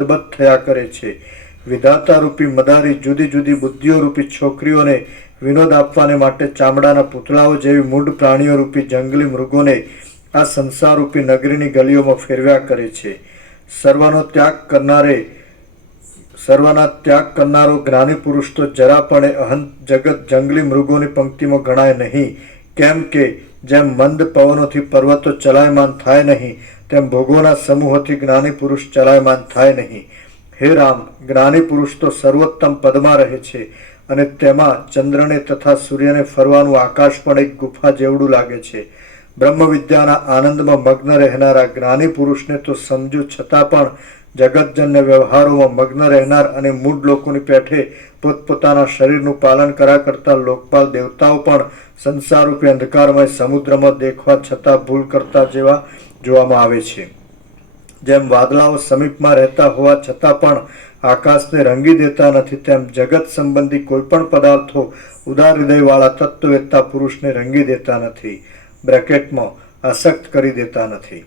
અલબત્ત થયા કરે છે. વિધાતા રૂપી મદારી જુદી જુદી બુદ્ધિઓ રૂપી છોકરીઓને વિનોદ આપવાને માટે ચામડાના પૂતળાઓ જેવી મૂળ પ્રાણીઓ રૂપી જંગલી મૃગોને આ સંસાર રૂપી નગરીની ગલીઓમાં ફેરવ્યા કરે છે. સર્વનો ત્યાગ કરનારે, સર્વના ત્યાગ કરનારો જ્ઞાની પુરુષ તો જરા પણ અહંત જગત જંગલી મૃગોની પંક્તિમાં ગણાય નહીં. કેમ કે જેમ મંદ પવનોથી પર્વતો ચલાયમાન થાય નહીં, તેમ ભોગોના સમૂહોથી જ્ઞાની પુરુષ ચલાયમાન થાય નહીં. હે રામ, જ્ઞાની પુરુષ તો સર્વોત્તમ પદમાં રહે છે અને તેમાં ચંદ્રને તથા સૂર્યને ફરવાનું આકાશ પણ એક ગુફા જેવડું લાગે છે. બ્રહ્મ વિદ્યાના આનંદમાં મગ્ન રહેનારા જ્ઞાની પુરુષને તો સમજુ છતાં પણ જગતજન્ય વ્યવહારોમાં મગ્ન રહેનાર અને મૂળ લોકોની પેઠે પોતપોતાના શરીરનું પાલન કરા કરતા લોકપાલ દેવતાઓ પણ સંસારરૂપી અંધકારમય સમુદ્રમાં દેખવા છતાં ભૂલ કરતા જેવા જોવામાં આવે છે. જેમ વાદળાઓ સમીપમાં રહેતા હોવા છતાં પણ આકાશને રંગી દેતા નથી, તેમ જગત સંબંધી કોઈપણ પદાર્થો ઉદાર હૃદયવાળા તત્વવેત્તા પુરુષને રંગી દેતા નથી. બ્રેકેટમાં આસક્ત કરી દેતા નથી.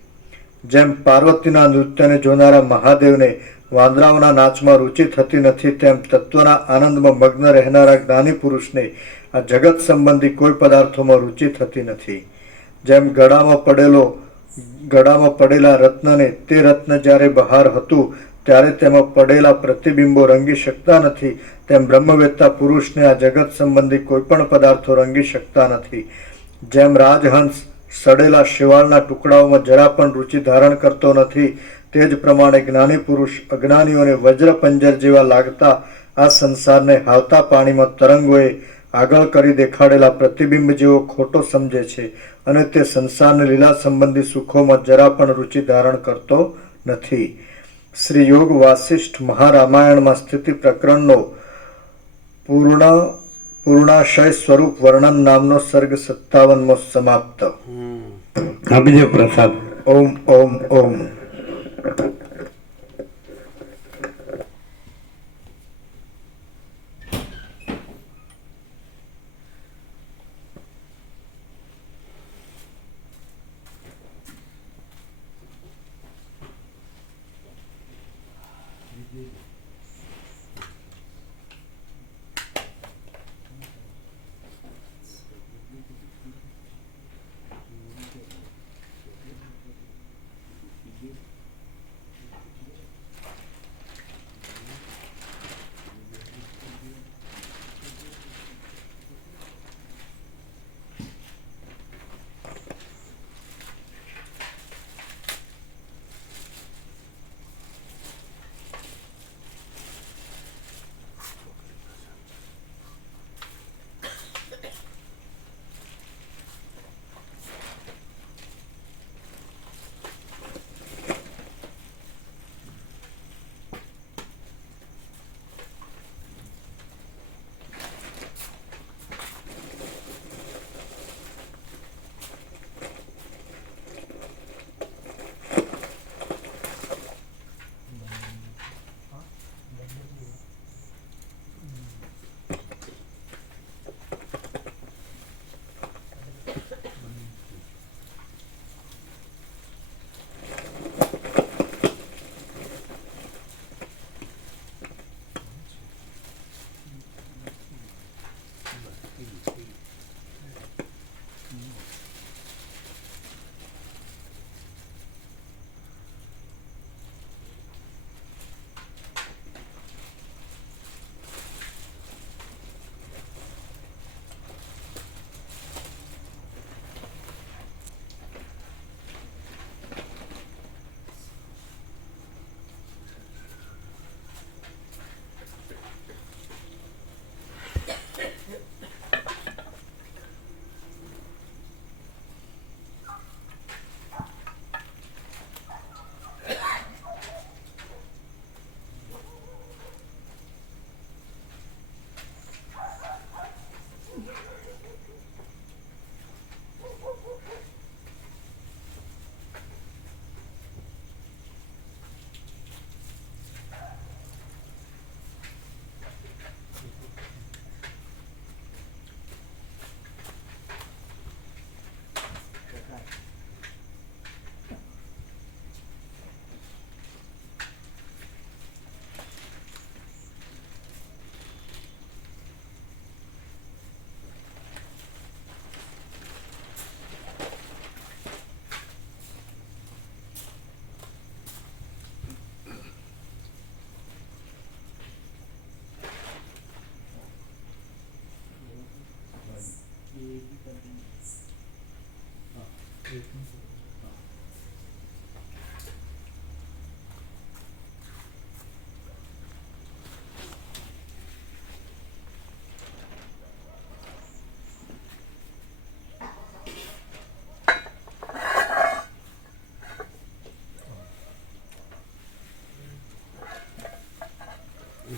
જેમ પાર્વતીના નૃત્યને જોનારા મહાદેવને વાંદરાઓના નાચમાં રુચિ થતી નથી, તેમ તત્વના આનંદમાં મગ્ન રહેનારા જ્ઞાની પુરુષને આ જગત સંબંધી કોઈ પદાર્થોમાં રુચિ થતી નથી. જેમ ગળામાં પડેલો, ગળામાં પડેલા રત્નને તે રત્ન જ્યારે બહાર હતું, ત્યારે તેમાં પડેલા પ્રતિબિંબો રંગી શકતા નથી, તેમ બ્રહ્મવેત્તા પુરુષને આ જગત સંબંધી કોઈ પણ પદાર્થો રંગી શકતા નથી. જેમ રાજહંસ સડેલા શિવાળના ટુકડાઓમાં જરા પણ રુચિ ધારણ કરતો નથી. તે જ પ્રમાણે જ્ઞાની પુરુષ અજ્ઞાનીઓને વજ્ર પંજર જેવા લાગતા આ સંસારને હાવતા પાણીમાં તરંગોએ આગળ કરી દેખાડેલા પ્રતિબિંબ જેવો ખોટો સમજે છે અને તે સંસારને લીલા સંબંધી સુખોમાં જરા પણ રુચિ ધારણ કરતો નથી. શ્રી યોગ વાસિષ્ઠ મહારામાયણમાં સ્થિતિ પ્રકરણનો પૂર્ણ, પૂર્ણાશય સ્વરૂપ વર્ણન નામનો સર્ગ સત્તાવનમો સમાપ્ત. Abhijaprasad. Om, om, om.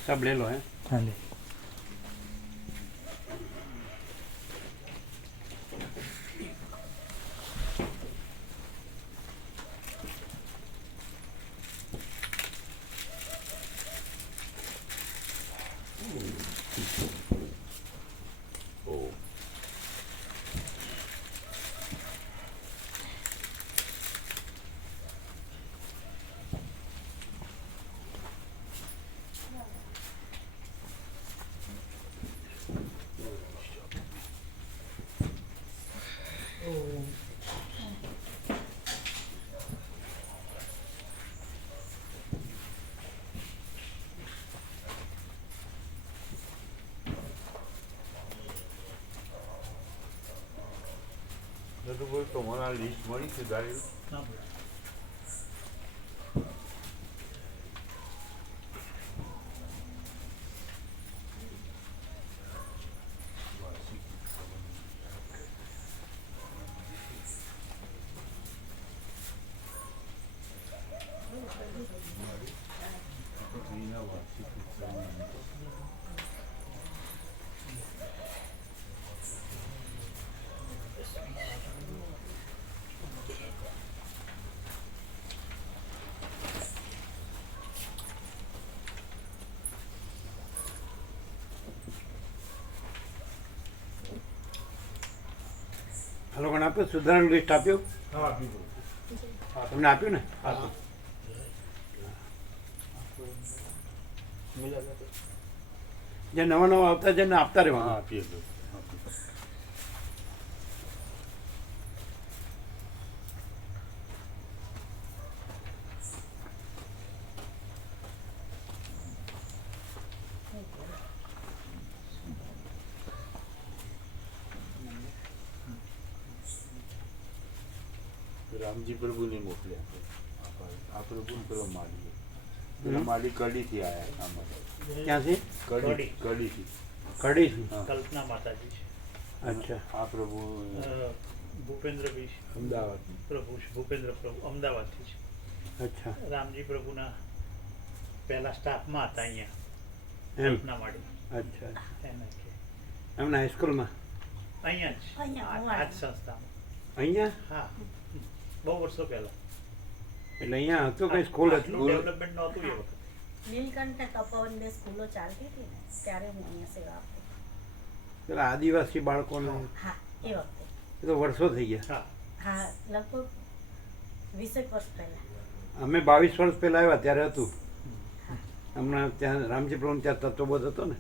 सब ले लो है નટુભાઈ તો મને લિસ્ટ મળી છે ગાડી આ લોકોને આપ્યું સુધારણ લિસ્ટ આપ્યું? તમને આપ્યું ને? જે નવા નવા આવતા છે ને આપતા હા રહેવાના આપીએ રામજી પ્રભુને મોકલ્યા છે આ પ્રભુ પેલો માલી પેલો. માલી કડીથી આયા આમાં ક્યાંથી કડી કડીથી કડી હા. કલ્પના માતાજી છે અચ્છા આ પ્રભુ ભૂપેન્દ્ર બી અમદાવાદ પ્રભુ છે ભૂપેન્દ્ર પ્રભુ અમદાવાદથી છે અચ્છા રામજી પ્રભુના પહેલા સ્ટાફમાં હતા અહીંયા એમ કલ્પના માડી અચ્છા એમના હાઈસ્કૂલમાં અહીંયા જ અહીંયા, આ- આ સંસ્થામાં અહીંયા હા બહુ વર્ષો પહેલા. એટલે અહીંયા હતું કઈ સ્કૂલ હતું ડેવલપમેન્ટ નહોતું એ વખત. નીલકંઠ ને સ્કૂલો ચાલતી હતી ને ત્યારે હું અહીંયા સેવા આપતી પેલા આદિવાસી બાળકોને? હા એ વખતે. એ તો વર્ષો થઈ ગયા. હા. હા લગભગ વીસેક વર્ષ પહેલા. અમે બાવીસ વર્ષ પહેલા આવ્યા ત્યારે હતું. હમણાં ત્યાં રામજી પ્રભુ ત્યાં તત્વબોધ હતો ને?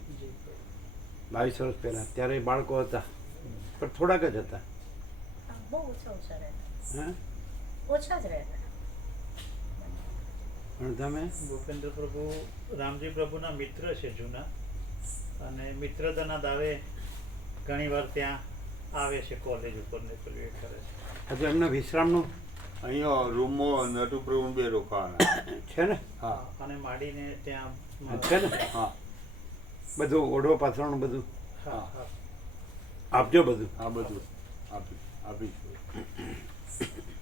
બાવીસ વર્ષ પહેલા. ત્યારે બાળકો હતા. પણ થોડાક જ હતા. બહુ ઓછા ઓછા રહેતા હા? ઓછા જ રહેતા તમે? ભૂપેન્દ્ર પ્રભુ રામજી પ્રભુના મિત્ર છે જૂના. અને મિત્રતાના દાવે ઘણીવાર ત્યાં આવે છે કોલેજ ઉપર ને પેલું એ કરે છે. હજુ એમના વિશ્રામનું? અહીંયા રૂમો નટુ પ્રભુ બે રોકાવાના છે ને? હા. અને માંડીને ત્યાં છે ને? હા. બધું ઓઢવા પાથરણ બધું? હા. હા. આપજો બધું? હા બધું. આપી આપીશું.